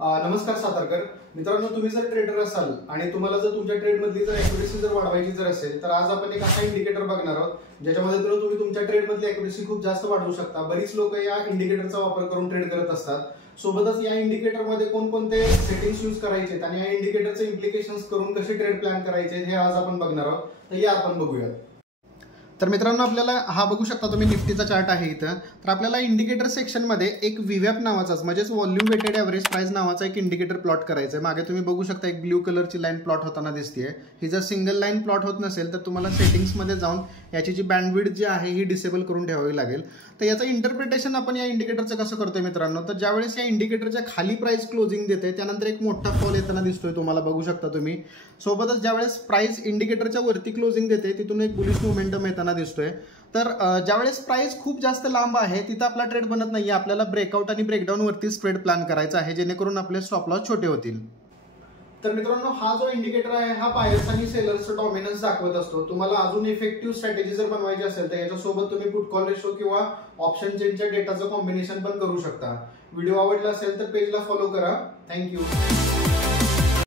नमस्कार सातारकर मित्रांनो, तुम्ही जर ट्रेडर असाल आणि तुम्हाला जर तुमच्या ट्रेडमधली जर ॲक्युरेसी जर वाढवायची जर असेल तर आज आपण एक असा इंडिकेटर बघणार आहोत ज्याच्यामध्ये तुम्ही तुमच्या ट्रेडमधली ॲक्युरेसी खूप जास्त वाढवू शकता। बरीच लोक या इंडिकेटरचा वापर करून ट्रेड करत असतात। सोबतच या इंडिकेटरमध्ये कोणकोणते सेटिंग्स यूज करायचे आणि या इंडिकेटरचे इम्प्लिकेशन्स करून कसे ट्रेड प्लॅन करायचे हे आज आपण बघणार आहोत। तर या आपण बघूया। तर मित्रांनो, आपल्याला हा बघू शकता तुम्ही निफ्टीचा चार्ट आहे इथं। तर आपल्याला इंडिकेटर सेक्शनमध्ये एक व्हीवॅप नावाचाच म्हणजेच व्हॉल्यूम वेटेड ॲव्हरेज प्राइस नावाचा एक इंडिकेटर प्लॉट करायचा आहे। मागे तुम्ही बघू शकता एक ब्ल्यू कलरची लाईन प्लॉट होताना दिसतेय। ही जर सिंगल लाईन प्लॉट होत नसेल तर तुम्हाला सेटिंग्समध्ये जाऊन याची जी बँडविड्थ जी आहे ही डिसेबल करून ठेवावी लागेल। तर याचं इंटरप्रिटेशन आपण या इंडिकेटरचं कसं करतोय मित्रांनो, तर ज्यावेळेस या इंडिकेटरच्या खाली प्राइस क्लोजिंग देते त्यानंतर एक मोठा फॉल येताना दिसतोय तुम्हाला बघू शकता तुम्ही। सोबतच ज्यावेळेस प्राइस इंडिकेटरच्या वरती क्लोजिंग देते तिथून एक बुलिश मोमेंटम येताना दिसतोय। तर ज्यावेळेस प्राइस खूप जास्त लांब आहे तिथं आपला ट्रेड बनत नाहीये। आपल्याला ब्रेकआउट आणि ब्रेकडाऊन वरतीच ट्रेड प्लॅन करायचा आहे जेणेकरून आपले स्टॉप लॉस छोटे होतील। तर मित्रांनो, हा जो इंडिकेटर आहे हा बायर्स आणि सेलर्सचं डॉमिनन्स दाखवत असतो। तुम्हाला अजून इफेक्टिव्ह स्ट्रॅटेजी जर बनवायची असेल तर याच्यासोबत तुम्ही पुट कॉल रेशो किंवा ऑप्शन चेनच्या डेटाचं कॉम्बिनेशन पण करू शकता। व्हिडिओ आवडला असेल तर पेजला फॉलो करा। थँक्यू।